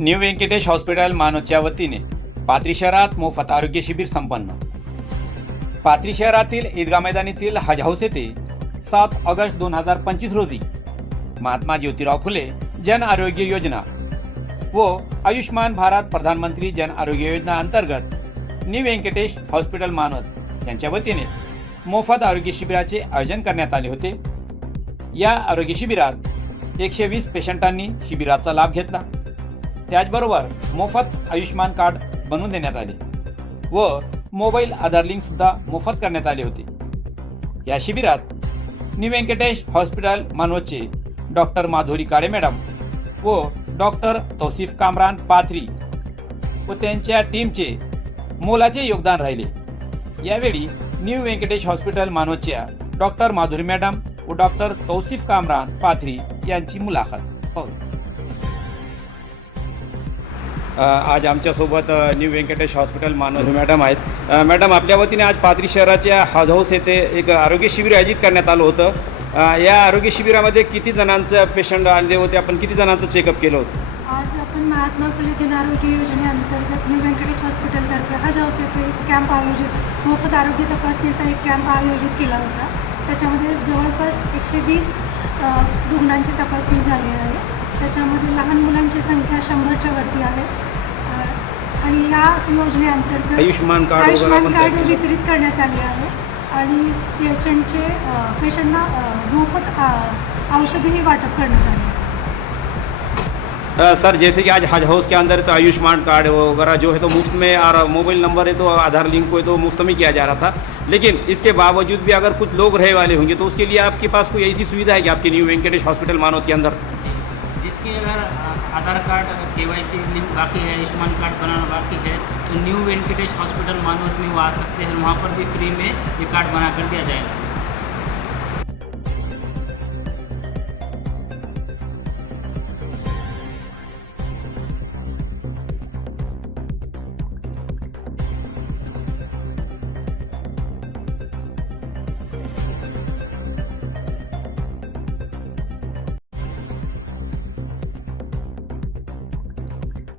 New Venkatesh hospital मानोच्या वतीने. पात्री शहरात मोफत आरोग्य शिबिर संपन्न. पात्री शहरातील ईदगा मैदानीतील हज हाऊस येथे सात ऑगस्ट दोन हजार पंचवीस रोजी महात्मा ज्योतिराव फुले जन आरोग्य योजना व आयुष्मान भारत प्रधानमंत्री जन आरोग्य योजना अंतर्गत न्यू व्यंकटेश हॉस्पिटल मानद यांच्या वतीने मोफत आरोग्य शिबिराचे आयोजन करण्यात आले होते. या आरोग्य शिबिरात एकशे वीस पेशंटांनी शिबिराचा लाभ घेतला. त्याचबरोबर मोफत आयुष्मान कार्ड बनवून देण्यात आले व मोबाईल आधार लिंक सुद्धा मोफत करण्यात आले होते. या शिबिरात न्यू व्यंकटेश हॉस्पिटल मानवचे डॉक्टर माधुरी काळे मॅडम व डॉक्टर तौसिफ कामरान पाथरी व त्यांच्या टीमचे मोलाचे योगदान राहिले. यावेळी न्यू व्यंकटेश हॉस्पिटल मानवच्या डॉक्टर माधुरी मॅडम व डॉक्टर तौसिफ कामरान पाथरी यांची मुलाखत. पाहू आज आमच्यासोबत new Venkatesh hospital Manav madam आहेत. मॅडम आपल्या वतीने आज पाथरी शहराच्या हज हाऊस येथे एक आरोग्य शिबिर आयोजित करण्यात आलं होतं. या आरोग्य शिबिरामध्ये किती जणांचं पेशंट आणले होते? आपण किती जणांचं चेकअप केलं होतं? आज आपण महात्मा फुले जनआरोग्य योजनेअंतर्गत न्यू व्यंकटेश हॉस्पिटलतर्फे हज हाऊस येथे एक कॅम्प आयोजित मोफत आरोग्य तपासणीचा एक कॅम्प आयोजित केला होता. त्याच्यामध्ये जवळपास एकशे वीस रुग्णांची तपासणी झाली आहे. त्याच्यामध्ये लहान मुलांची संख्या शंभरच्या वरती आहे. आणि या योजनेअंतर्गत आयुष्मान कार्ड आपण कार्ड. वितरित करण्यात आले आहे. आणि पेशंटचे पेशंटना मोफत औषधीही वाटप करण्यात आले अ, सर जैसे कि आज हज हाउस के अंदर तो आयुष्मान कार्ड वगैरह जो है तो मुफ़्त में और मोबाइल नंबर है तो आधार लिंक को है तो मुफ़्त में किया जा रहा था। लेकिन इसके बावजूद भी अगर कुछ लोग रहे वाले होंगे तो उसके लिए आपके पास कोई ऐसी सुविधा है कि आपके न्यू वेंकटेश हॉस्पिटल मानवत के अंदर? जिसके अगर Aadhaar card K Y C link बाकी है आयुष्मान कार्ड बनाना बाकी है तो न्यू वेंकटेश हॉस्पिटल मानवत में वो आ सकते हैं। वहाँ पर भी फ्री में ये कार्ड बना कर दिया जाएगा।